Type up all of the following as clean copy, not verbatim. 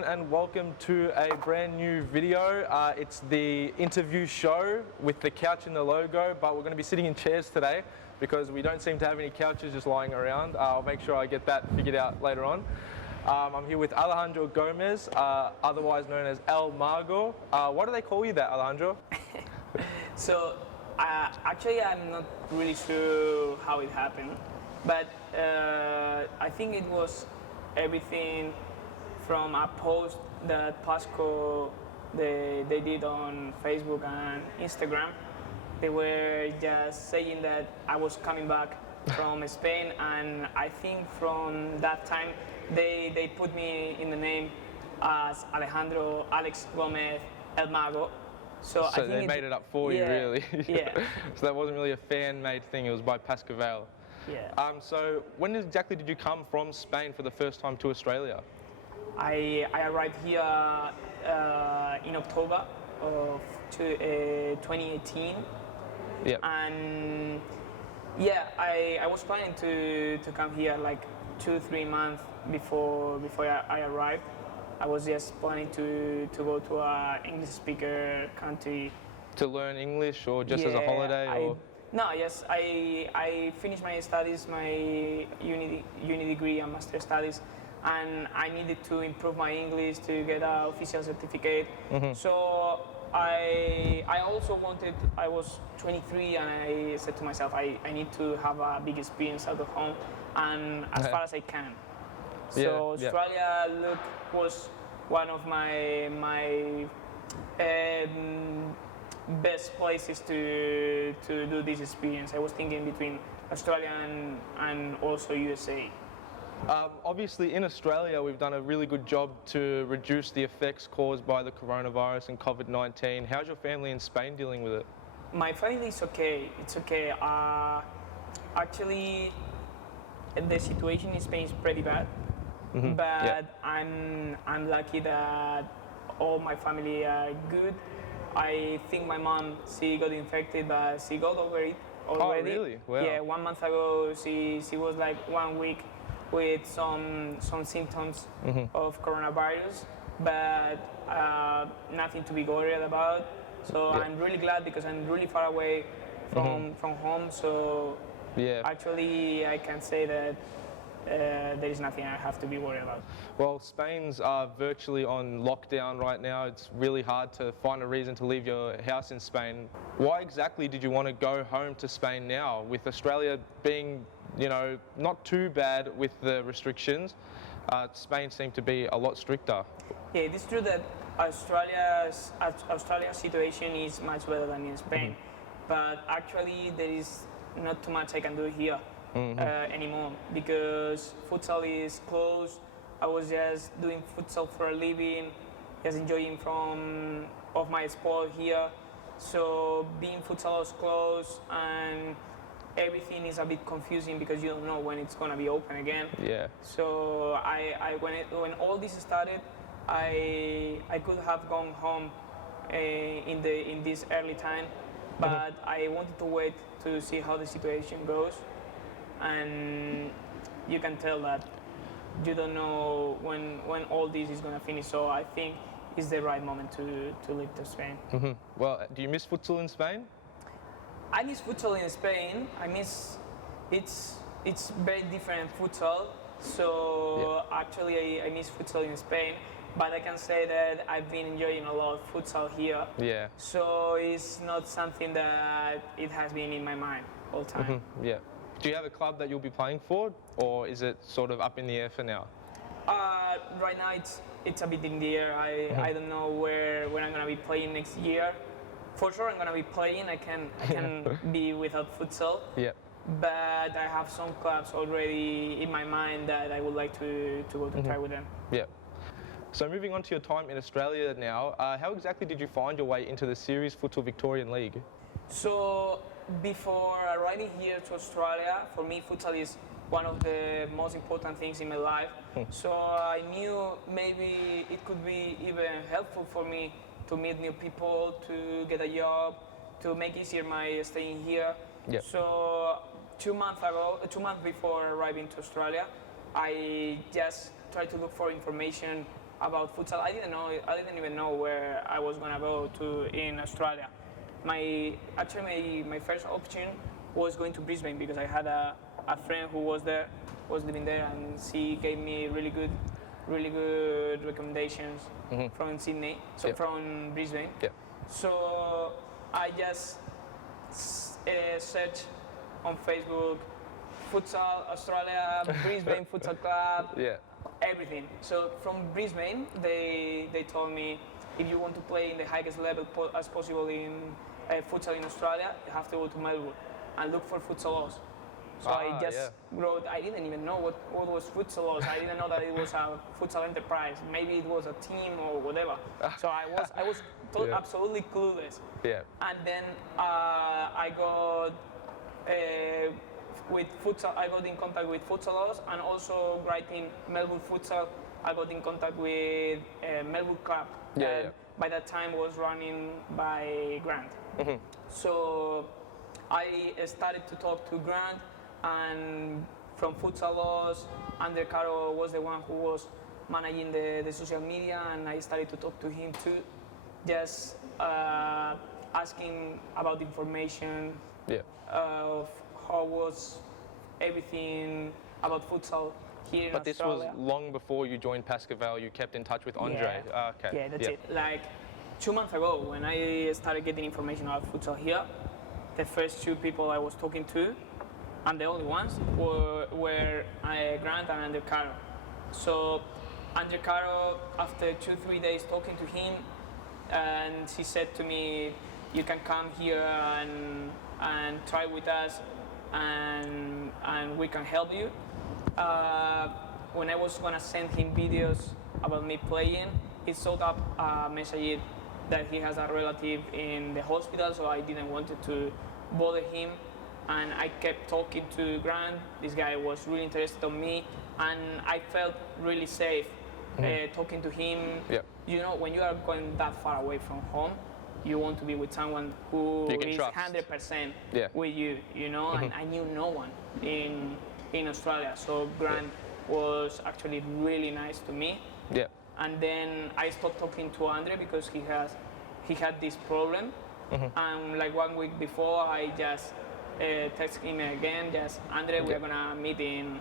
gentlemen, and welcome to a brand new video. It's the interview show with the couch and the logo, but we're going to be sitting in chairs today because we don't seem to have any couches just lying around. I'll make sure I get that figured out later on. I'm here with Alejandro Gomez, otherwise known as El Mago. Why do they call you that, Alejandro? Actually, I'm not really sure how it happened, but I think it was everything from a post that Pascoe they did on Facebook and Instagram. They were just saying that I was coming back from Spain, and I think from that time they put me in the name as Alex Gomez El Mago. So I think they made it up for you, really. Yeah. So that wasn't really a fan-made thing, it was by Pascoe Vale. Yeah. So when exactly did you come from Spain for the first time to Australia? I arrived here in October of 2018. Yeah. And yeah, I was planning to come here like 2-3 months before I arrived. I was just planning to go to a English speaker country. To learn English, or just as a holiday? No, yes, I finished my studies, my uni degree and master studies, and I needed to improve my English to get an official certificate. Mm-hmm. So I also wanted, I was 23 and I said to myself, I need to have a big experience out of home and as far as I can. So Australia was one of my best places to do this experience. I was thinking between Australia and also USA. Obviously in Australia we've done a really good job to reduce the effects caused by the coronavirus and Covid-19. How's your family in Spain dealing with it? My family is okay, it's okay. Actually, the situation in Spain is pretty bad, but I'm lucky that all my family are good. I think my mom, she got infected, but she got over it already. Oh, really? Wow. Yeah, 1 month ago, she was like 1 week with some symptoms of coronavirus, but nothing to be worried about. So I'm really glad because I'm really far away from home. So actually, I can say that there is nothing I have to be worried about. Well, Spain's virtually on lockdown right now. It's really hard to find a reason to leave your house in Spain. Why exactly did you want to go home to Spain now, with Australia being, not too bad with the restrictions? Spain seemed to be a lot stricter. Yeah, it is true that Australia's situation is much better than in Spain, but actually there is not too much I can do here. Anymore, because futsal is closed. I was just doing futsal for a living, just enjoying of my sport here. So being futsal is closed and everything is a bit confusing because you don't know when it's gonna be open again. Yeah. So when all this started, I could have gone home in this early time, but I wanted to wait to see how the situation goes. And you can tell that you don't know when all this is going to finish, so I think it's the right moment to leave to Spain. Well, do you miss futsal in Spain? I miss futsal in Spain. It's very different futsal, so actually I miss futsal in Spain, but I can say that I've been enjoying a lot of futsal here. Yeah. So it's not something that it has been in my mind all the time. Yeah. Do you have a club that you'll be playing for, or is it sort of up in the air for now? Right now it's a bit in the air. I don't know where I'm gonna be playing next year. For sure I'm gonna be playing. I can be without futsal. Yeah. But I have some clubs already in my mind that I would like to go to try with them. Yeah. So moving on to your time in Australia now, how exactly did you find your way into the Series Futsal Victorian League? So before arriving here to Australia, for me futsal is one of the most important things in my life. So I knew maybe it could be even helpful for me to meet new people, to get a job, to make easier my staying here. Yep. So 2 months before arriving to Australia, I just tried to look for information about futsal. I didn't even know where I was gonna go to in Australia. My first option was going to Brisbane because I had a friend who was living there, and she gave me really good recommendations from Sydney, so from Brisbane. Yeah. So I just searched on Facebook, futsal Australia, Brisbane Futsal Club, Yeah. everything. So from Brisbane, they told me, if you want to play in the highest level as possible in futsal in Australia, you have to go to Melbourne and look for futsalos. So I just wrote, I didn't even know what was futsalos. I didn't know that it was a futsal enterprise. Maybe it was a team or whatever. So I was absolutely clueless. Yeah. And then I got with futsal. I got in contact with futsalos, and also writing Melbourne Futsal. I got in contact with Melbourne Club. By that time was running by Grant. So I started to talk to Grant, and from futsalos, Andre Caro was the one who was managing the social media, and I started to talk to him too, just asking about information of how was everything about futsal here in But this Australia. was long before you joined Pascoe Vale. You kept in touch with Andre. Okay. Yeah, that's it. Like 2 months ago, when I started getting information about futsal here, the first 2 people I was talking to, and the only ones, were Grant and Andre Caro. So Andre Caro, after 2-3 days talking to him, and he said to me, you can come here and try with us, and we can help you. When I was gonna send him videos about me playing, he sold up a message that he has a relative in the hospital, so I didn't want to bother him. And I kept talking to Grant. This guy was really interested in me, and I felt really safe talking to him. Yeah. You know, when you are going that far away from home, you want to be with someone who is trust. 100% with you, you know, and I knew no one in Australia. So Grant was actually really nice to me. Yeah. And then I stopped talking to Andre because he had this problem. And like 1 week before, I just text him again, just Andre, we're gonna meet in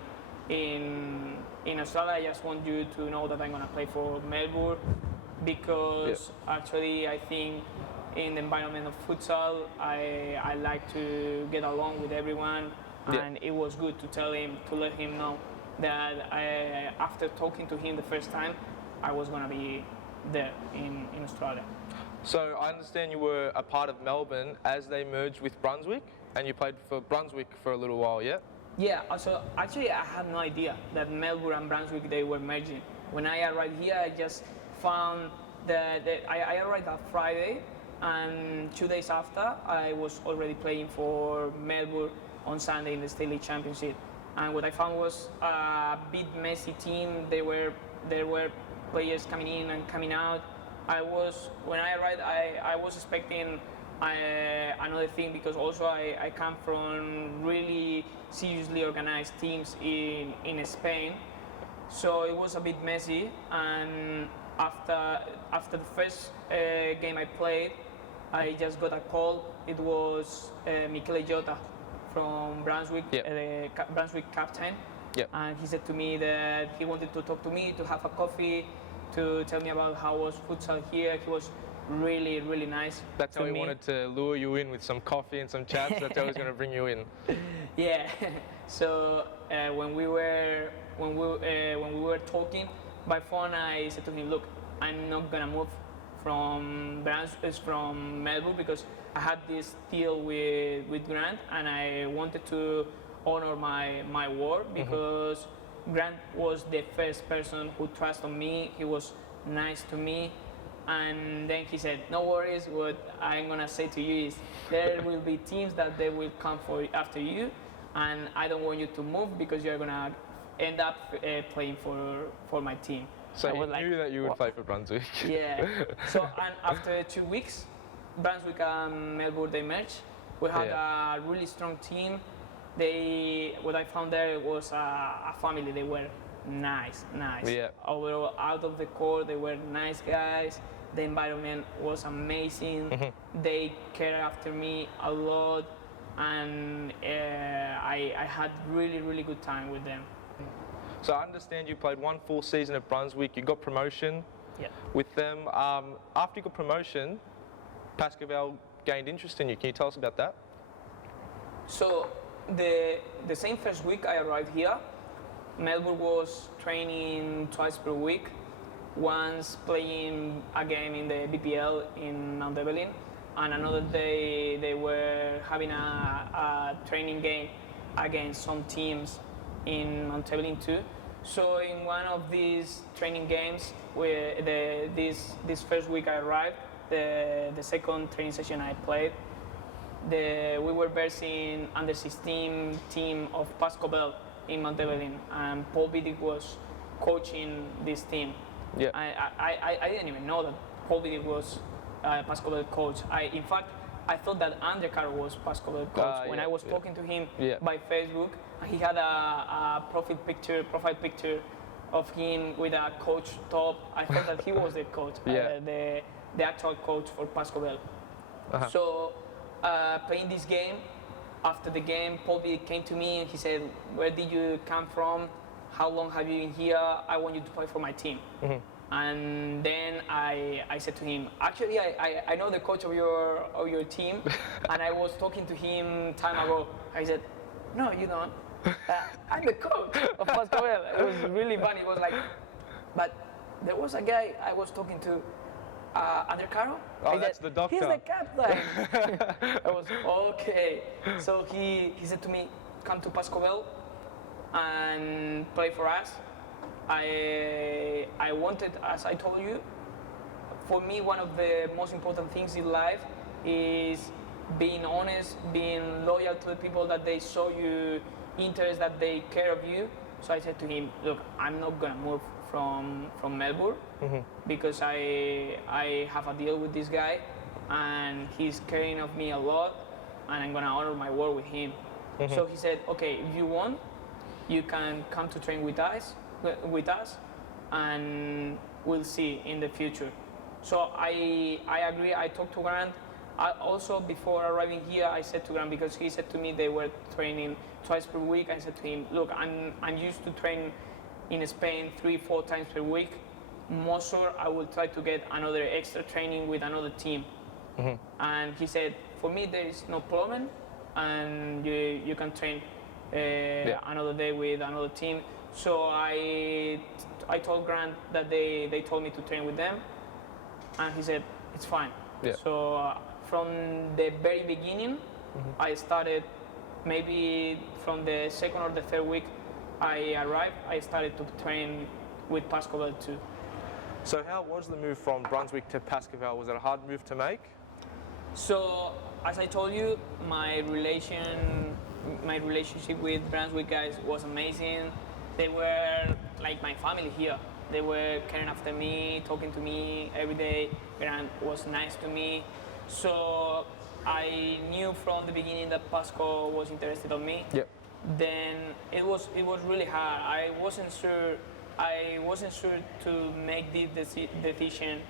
Australia. I just want you to know that I'm gonna play for Melbourne, because actually I think in the environment of futsal, I like to get along with everyone, and it was good to let him know that after talking to him the first time, I was gonna be there in Australia. So I understand you were a part of Melbourne as they merged with Brunswick, and you played for Brunswick for a little while, yeah? Yeah, so actually I had no idea that Melbourne and Brunswick, they were merging. When I arrived here, I just found that I arrived on Friday, and 2 days after, I was already playing for Melbourne on Sunday in the State League Championship. And what I found was a bit messy team. There were players coming in and coming out. When I arrived, I was expecting another thing, because also I come from really seriously organized teams in Spain. So it was a bit messy, and after the first game I played, I just got a call. It was Michele Jota from Brunswick, the Brunswick captain, and he said to me that he wanted to talk to me, to have a coffee, to tell me about how was futsal here. He was really, really nice. That's how he wanted to lure you in with some coffee and some chats. That's how he was going to bring you in. Yeah. So when we were talking by phone, I said to him, "Look, I'm not gonna move from Melbourne because I had this deal with Grant, and I wanted to honor my word, because Grant was the first person who trusted on me. He was nice to me." And then he said, "No worries, what I'm gonna say to you is there will be teams that they will come after you, and I don't want you to move because you're gonna end up playing for my team." So you knew that you would play for Brunswick. Yeah. So, and after 2 weeks, Brunswick and Melbourne, they merged. We had a really strong team. What I found there was a family. They were nice. Yeah. Overall, out of the court, they were nice guys. The environment was amazing. They cared after me a lot, and I had really good time with them. So I understand you played one full season at Brunswick. You got promotion with them. After you got promotion, Pascoe Vale gained interest in you. Can you tell us about that? So the same first week I arrived here, Melbourne was training twice per week, once playing a game in the BPL in Mount Evelyn, and another day they were having a training game against some teams in Mount Evelyn too. So in one of these training games, this first week I arrived, the second training session I played, we were versing under 16 team of Pascoe Vale in Mount Evelyn, and Paul Vidic was coaching this team. Yeah. I didn't even know that Paul Vidic was Pascoe Vale coach. In fact, I thought that Andre Caro was Pascoe Vale coach when I was talking to him by Facebook. He had a profile picture of him with a coach top. I thought that he was the coach, the actual coach for Pascoe Vale. So playing this game, after the game, Paul Vidic came to me and he said, "Where did you come from? How long have you been here? I want you to play for my team." And then I said to him, "Actually, I know the coach of your team," and I was talking to him time ago. I said, "No, you don't. I'm the coach of Pascoe Vale." It was really funny. It was like, but there was a guy I was talking to, Andre Caro. Oh, that's the doctor. He's the captain. I was okay. So he said to me, "Come to Pascoe Vale and play for us." I wanted, as I told you, for me one of the most important things in life is being honest, being loyal to the people that they show you interest, that they care of you. So I said to him, "Look, I'm not gonna move from Melbourne because I have a deal with this guy and he's caring of me a lot and I'm gonna honor my word with him." So he said, "Okay, if you want, you can come to train with us, and we'll see in the future." So I agree. I talked to Grant. Also, before arriving here, I said to Grant, because he said to me they were training twice per week. I said to him, "Look, I'm used to train in Spain 3-4 times per week. Most sure I will try to get another extra training with another team." And he said, "For me, there is no problem, and you can train another day with another team." So I told Grant that they told me to train with them, and he said it's fine. So from the very beginning, I started, maybe from the second or the third week I arrived, I started to train with Pascoe Vale too. So how was the move from Brunswick to Pascoe Vale? Was it a hard move to make? So as I told you, my relationship with Brunswick guys was amazing. They were like my family here. They were caring after me, talking to me every day. Grant was nice to me. So I knew from the beginning that Pascoe was interested in me. Then it was really hard. I wasn't sure to make this decision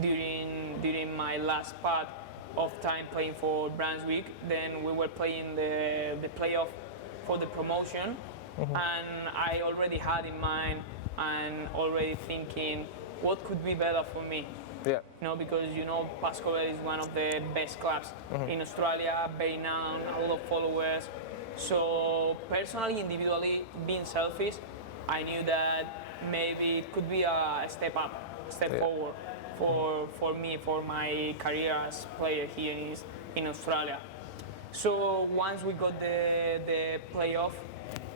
during my last part of time playing for Brunswick. Then we were playing the playoff for the promotion, and I already had in mind and already thinking what could be better for me. You know, because Pascoe Vale is one of the best clubs in Australia, very known, a lot of followers. So personally, individually, being selfish, I knew that maybe it could be a step forward for me, for my career as player here in Australia. So once we got the playoff,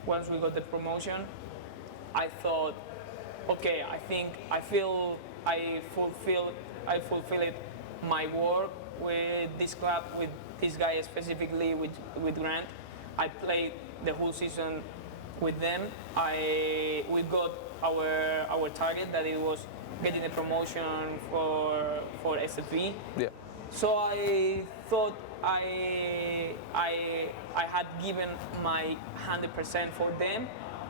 once we got the promotion, I thought, okay, I feel I fulfilled my work with this club, with this guy specifically, with Grant. I played the whole season with them. We got our target, that it was getting the promotion for SFV. So I thought I had given my 100% for them,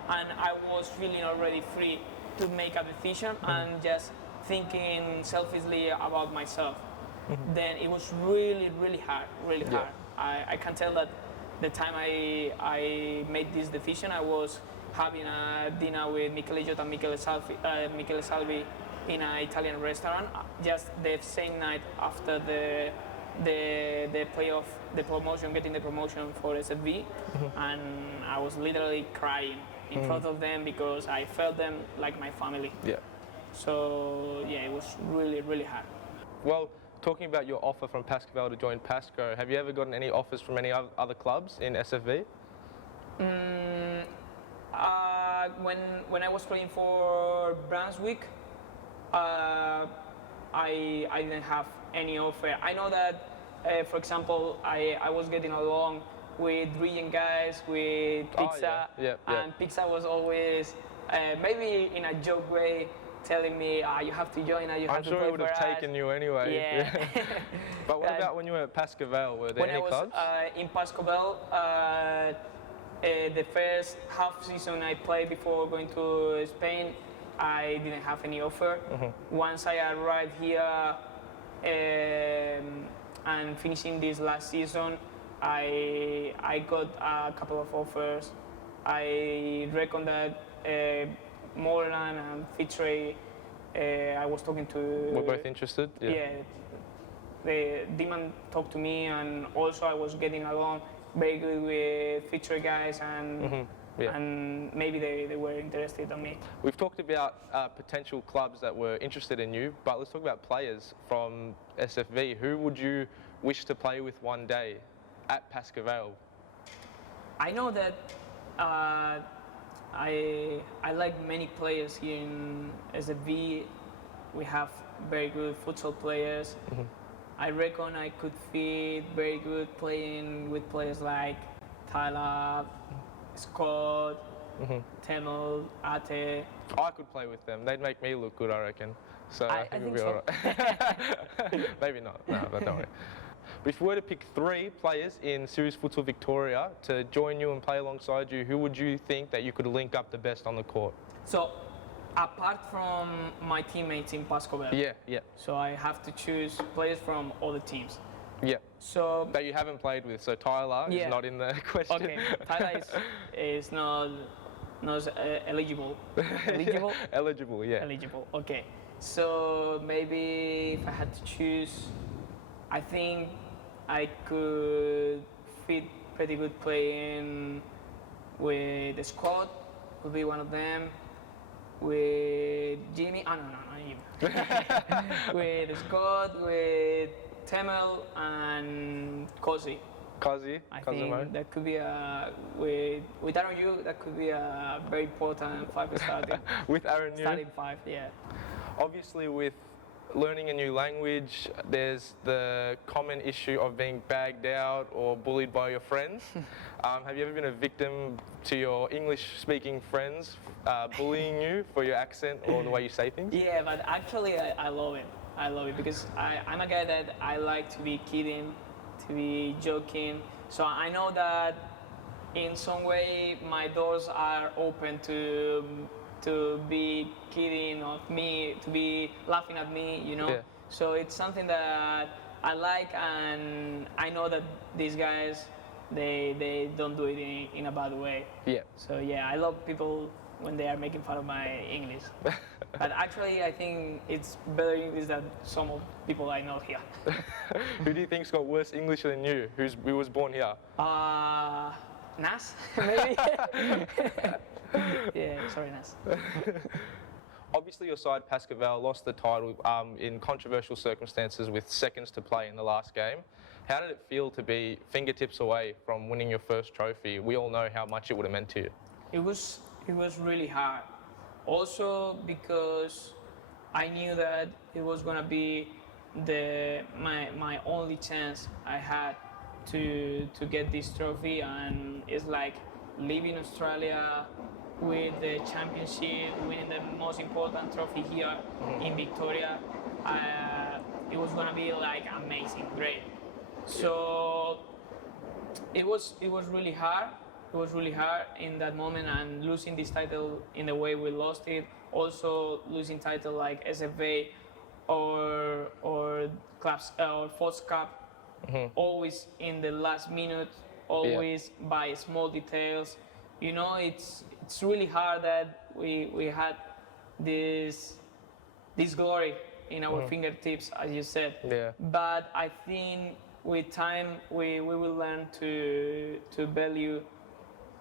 and I was feeling already free to make a decision and just thinking selfishly about myself. Then it was really, really hard, really hard. I can tell that the time I made this decision, I was having a dinner with Michele Jota and Michele Salvi in an Italian restaurant just the same night after the playoff, the promotion, getting the promotion for SFV, and I was literally crying in front of them because I felt them like my family. Yeah. So yeah, it was really, really hard. Well, talking about your offer from Pascoe Vale to join Pascoe, have you ever gotten any offers from any other clubs in SFV? When I was playing for Brunswick, I didn't have any offer. I know that, for example, I was getting along with region guys, with Pizza, and Pizza was always, maybe in a joke way, telling me, you have to join, you have to play for us. I'm sure it would have taken you anyway. Yeah. But what about when you were at Pascoe Vale? Were there any clubs? When I was in Pascoe Vale, the first half season I played before going to Spain, I didn't have any offer. Once I arrived here and finishing this last season, I got a couple of offers. I reckon that Moreland and Fitzroy, I was talking to. We're both interested? Yeah. The Demon talked to me, and also I was getting along very good with Fitzroy guys, and and maybe they were interested in me. We've talked about potential clubs that were interested in you, but let's talk about players from SFV. Who would you wish to play with one day at Pascoe Vale? I know that I like many players here in SFV. We have very good futsal players. I reckon I could fit very good playing with players like Tyler, Scott, Temel, Ate. I could play with them. They'd make me look good, I reckon. So I think we'll think be so. all right. Maybe not. No, but don't worry. But if we were to pick 3 players in Series Futsal Victoria to join you and play alongside you, who would you think that you could link up the best on the court? So, apart from my teammates in Pascoe Vale, Yeah. so I have to choose players from other teams. Yeah. So That you haven't played with. So Tyler is not in the question. Okay, Tyler is not eligible. Eligible? Eligible, yeah. Eligible. Okay. So maybe if I had to choose, I think I could fit pretty good playing with the squad, would be one of them. With Jimmy, not Jimmy. With Scott, with Temel and Kosi. I think that could be with Aaron Yu, that could be a very important 5 starting. With Aaron Yu? Starting 5, yeah. Obviously with learning a new language, there's the common issue of being bagged out or bullied by your friends. Have you ever been a victim to your English-speaking friends bullying you for your accent or the way you say things? Yeah, but actually I love it. I love it because I'm a guy that I like to be kidding, to be joking. So I know that in some way my doors are open to be kidding of me, to be laughing at me, you know. Yeah. So it's something that I like, and I know that these guys, they don't do it in a bad way. Yeah. So yeah, I love people when they are making fun of my English. But actually, I think it's better English than some of people I know here. Who do you think's got worse English than you? Who was born here? Nas, maybe. Yeah, sorry, Nas. Obviously, your side, Pascoe Vale, lost the title in controversial circumstances with seconds to play in the last game. How did it feel to be fingertips away from winning your first trophy? We all know how much it would have meant to you. It was really hard. Also because I knew that it was gonna be my only chance I had to get this trophy, and it's like leaving Australia with the championship, winning the most important trophy here in Victoria. It was gonna be like amazing, great. So it was really hard, It was really hard in that moment, and losing this title in the way we lost it. Also losing title like SFA or clubs or Fox Cup, always in the last minute, always by small details. You know, it's really hard that we had this glory in our fingertips, as you said. Yeah. But I think with time we will learn to value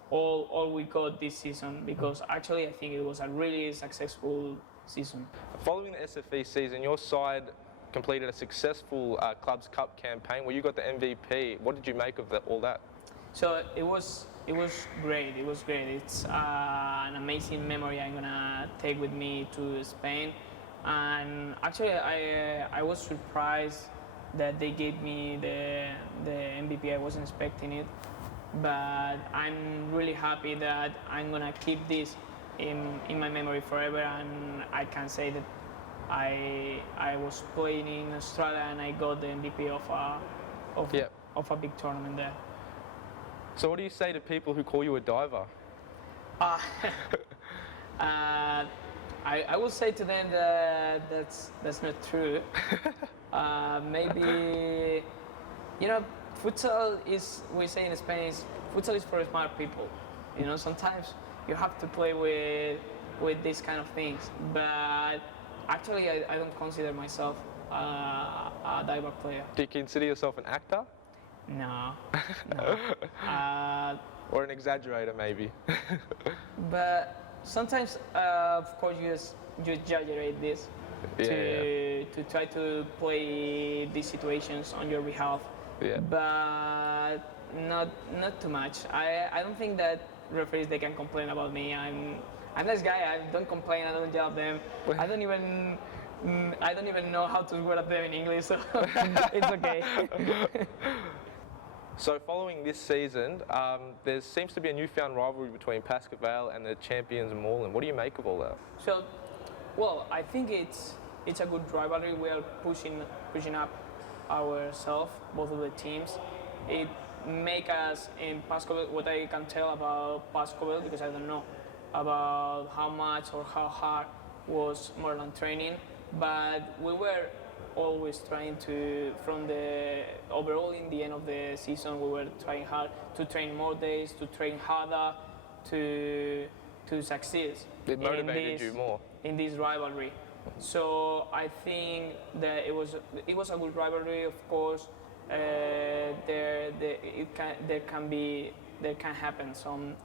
all we got this season, because actually I think it was a really successful season. Following the SFE season, your side completed a successful Clubs Cup campaign where you got the MVP. What did you make of all that? So it was great. It was great. It's an amazing memory I'm gonna take with me to Spain. And actually, I was surprised that they gave me the MVP. I wasn't expecting it, but I'm really happy that I'm gonna keep this in my memory forever. And I can say that I was playing in Australia and I got the MVP of a big tournament there. So what do you say to people who call you a diver? I will say to them that that's not true. Maybe, you know, futsal is, we say in Spanish, futsal is for smart people. You know, sometimes you have to play with these kind of things. But actually, I don't consider myself a diver player. Do you consider yourself an actor? No. Or an exaggerator, maybe? But sometimes, of course, you exaggerate this to try to play these situations on your behalf. Yeah. But not too much. I don't think that referees, they can complain about me. I'm this guy. I don't complain. I don't yell at them. I don't even know how to swear at them in English, so it's okay. So following this season, there seems to be a newfound rivalry between Pascoe Vale and the champions Moreland. What do you make of all that? So, well, I think it's a good rivalry. We are pushing up ourselves, both of the teams. It make us in Pascoe, what I can tell about Pascoe, because I don't know about how much or how hard was Moreland training, but we were always trying to, from the overall in the end of the season, we were trying hard to train more days, to train harder, to succeed. It motivated you more in this rivalry. So I think that it was a good rivalry. Of course, there can happen some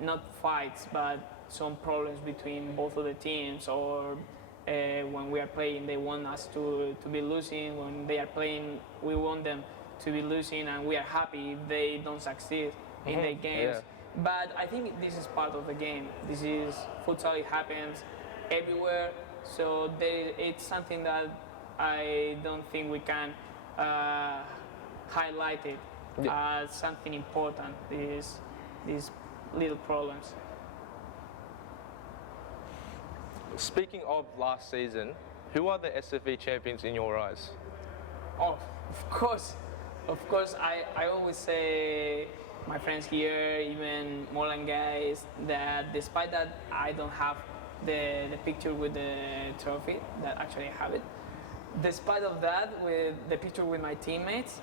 not fights, but some problems between both of the teams, or when we are playing, they want us to be losing. When they are playing, we want them to be losing, and we are happy if they don't succeed in their games. Yeah. But I think this is part of the game. This is futsal. It happens everywhere. So it's something that I don't think we can highlight it as something important. These little problems. Speaking of last season, who are the SFE champions in your eyes? Oh, of course. I always say, my friends here, even Moreland guys, that despite that I don't have the picture with the trophy, that actually I have it. Despite of that, with the picture with my teammates,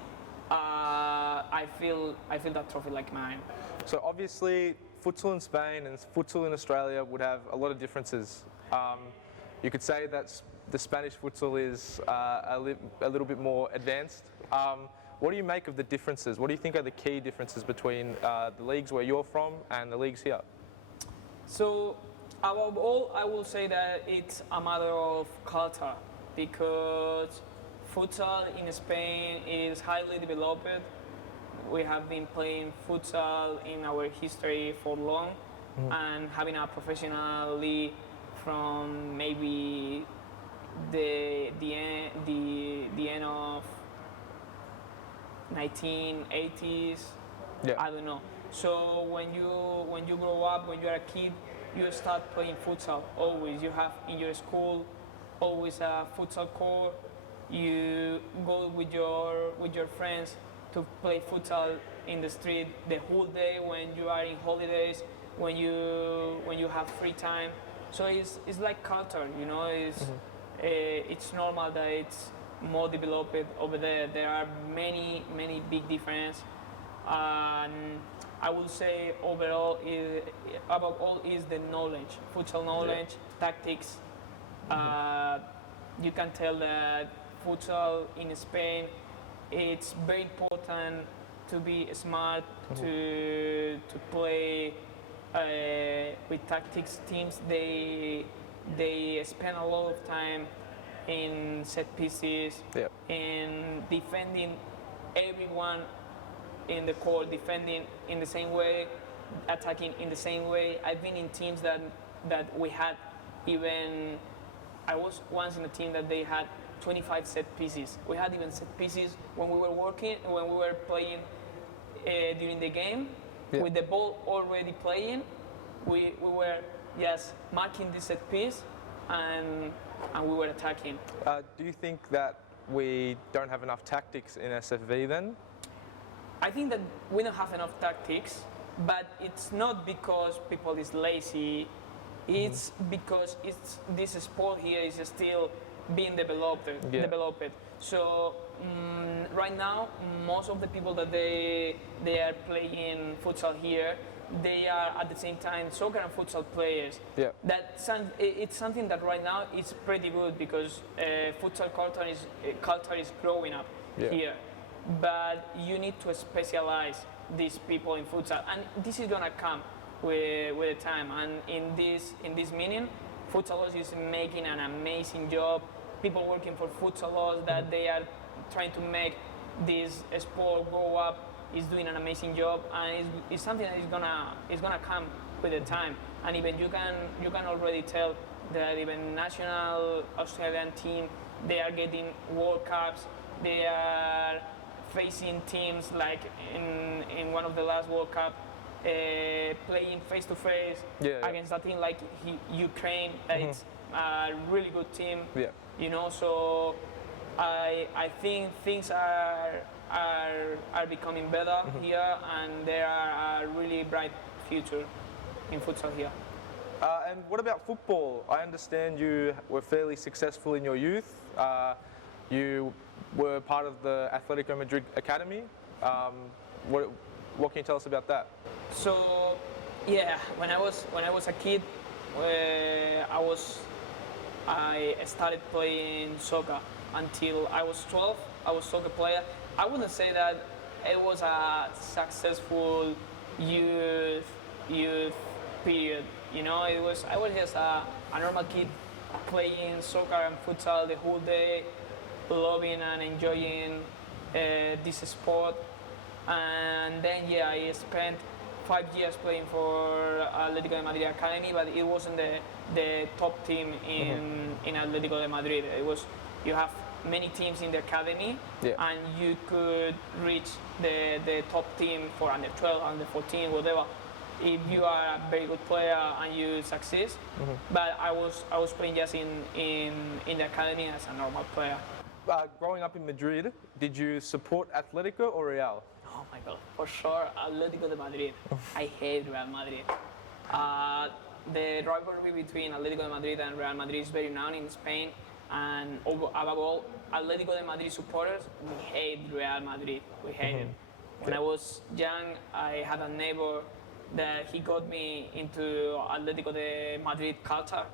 I feel that trophy like mine. So obviously, futsal in Spain and futsal in Australia would have a lot of differences. You could say that the Spanish futsal is a little bit more advanced. What do you make of the differences? What do you think are the key differences between the leagues where you're from and the leagues here? So, above all, I will say that it's a matter of culture, because futsal in Spain is highly developed. We have been playing futsal in our history for long, and having a professional league from maybe the end of 1980s. I don't know. So when you grow up, when you are a kid, you start playing futsal. Always you have in your school always a futsal court. You go with your friends to play futsal in the street the whole day when you are in holidays, when you have free time. So it's like culture, you know. It's normal that it's more developed over there. There are many big differences. And I would say overall, above all, is the knowledge, futsal knowledge, tactics. You can tell that futsal in Spain, it's very important to be smart, to play with tactics teams. They spend a lot of time in set pieces, in defending everyone in the court, defending in the same way, attacking in the same way. I've been in teams that we had even. I was once in a team that they had 25 set pieces. We had even set pieces when we were playing during the game, with the ball already playing. We were just marking the set piece, and we were attacking. Do you think that we don't have enough tactics in SFV then? I think that we don't have enough tactics, but it's not because people is lazy. It's because this sport here is still being developed. So right now, most of the people that they are playing futsal here, they are at the same time soccer and futsal players. It's something that right now is pretty good because futsal culture is growing up here. But you need to specialize these people in futsal, and this is gonna come with the time. And in this meaning, Futsalos is making an amazing job. People working for Futsalos that they are trying to make this sport grow up is doing an amazing job, and it's something that is gonna come with the time. And even you can already tell that even national Australian team, they are getting World Cups. They are facing teams like in one of the last World Cup, playing face to face against a team like Ukraine. It's a really good team. You know, so I think things are becoming better here, and there are a really bright future in futsal here. And what about football? I understand you were fairly successful in your youth. You were part of the Atletico Madrid academy. What can you tell us about that? So, yeah, when I was a kid, I started playing soccer until I was 12. I was a soccer player. I wouldn't say that it was a successful youth period. You know, I was just a normal kid playing soccer and futsal the whole day, loving and enjoying this sport. And then I spent 5 years playing for Atletico de Madrid academy, but it wasn't the top team in Atletico de Madrid. It was, you have many teams in the academy, and you could reach the top team for under 12, under 14, whatever, if you are a very good player and you succeed. But I was playing just in the academy as a normal player. Growing up in Madrid, did you support Atletico or Real? Oh my God, for sure, Atletico de Madrid. I hate Real Madrid. The rivalry between Atletico de Madrid and Real Madrid is very known in Spain, and above all, Atletico de Madrid supporters, we hate Real Madrid. We hate it. When I was young, I had a neighbor that he got me into Atletico de Madrid culture.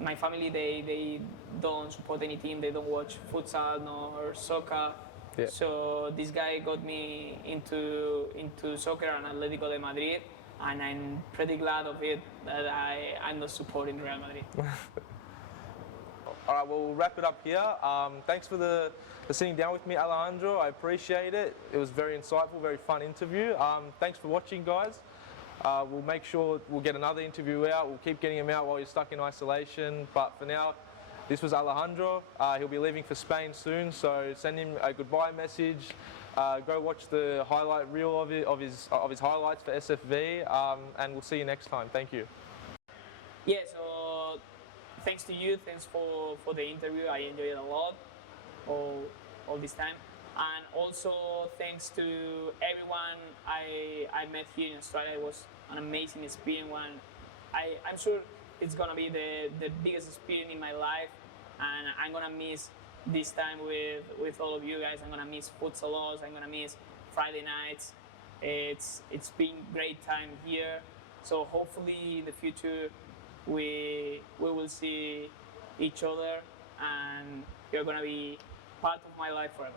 My family, they don't support any team. They don't watch futsal nor soccer. So this guy got me into soccer and Atletico de Madrid, and I'm pretty glad of it that I'm not supporting Real Madrid. All right, well, we'll wrap it up here. Thanks for sitting down with me, Alejandro. I appreciate it. It was very insightful, very fun interview. Thanks for watching, guys. We'll make sure we'll get another interview out. We'll keep getting him out while you're stuck in isolation. But for now, this was Alejandro. He'll be leaving for Spain soon, so send him a goodbye message. Go watch the highlight reel of his highlights for SFV, and we'll see you next time. Thank you. Yeah, so thanks to you. Thanks for the interview. I enjoyed it a lot all this time. And also thanks to everyone I met here in Australia. It was an amazing experience. I'm sure it's gonna be the biggest experience in my life, and I'm gonna miss this time with all of you guys. I'm gonna miss Futsalos. I'm gonna miss Friday nights. It's been great time here. So hopefully in the future we will see each other, and you're gonna be part of my life forever.